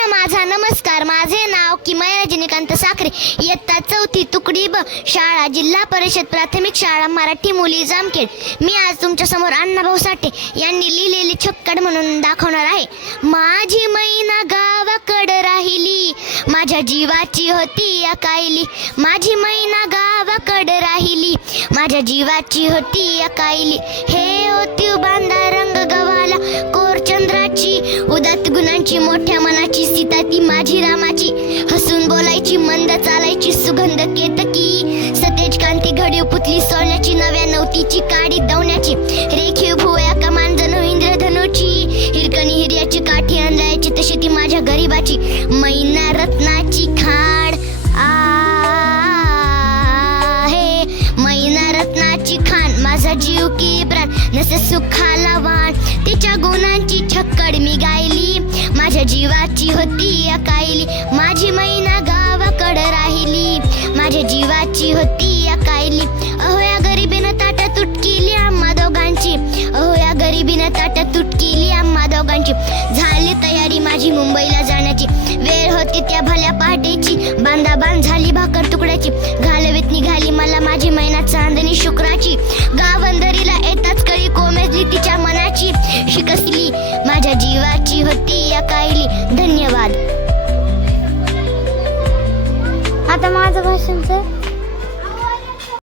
माझा नमस्कार. माझे नाव किमय रजनीकांत साखरे. इयत्ता चौथी तुकडी ब शाळा जिल्हा परिषद प्राथमिक शाळा मराठी मुली जामखेड. मी आज तुमच्यासमोर अण्णाभाऊ साठे यांनी लिहिलेली छक्कड म्हणून दाखवणार आहे. माझी मैना गावाकड राहिली माझ्या जीवाची होती अकायली. माझी मैना गावाकड राहिली माझ्या जीवाची होती अकायली. हे होती बांधा रंग गव्हाला उदात गुणांची मोठ्या मनाची सीता ती माझी रामाची. हसून बोलायची मंद चालायची सुगंध केतकी सतेज कांती घडीव पुतली सोन्याची नव्या नवतीची काडी दवण्याची. रेखीव भुवया कमान जणू इंद्रधनुची. हिरकणी हिर्याची काठी अंधायची तशी ती माझ्या गरीबाची. मैना रत्नाची खाड आहे. मैना रत्नाची खान माझा जीव की प्राण नसे सुखाला वाण. तिच्या गुणांची छक माझ्या जीवाची होती अकायली माझी मैना गावाकड राहिली. माझ्या जीवाची होती अकायली अहो या गरिबीनं ताटा तुटकीली आम्हा दोघांची. अहो या गरिबीनं ताटा तुटकीली आम्हा दोघांची. झाली तयारी माझी मुंबईला जाण्याची. वेळ होती त्या भल्या पहाटेची. बांधा बांध झाली भाकर तुकड्याची. घालवीत निघाली मला माझी मैना चांद जीवाची होती या कायली. धन्यवाद. आता माझं भाषण सर?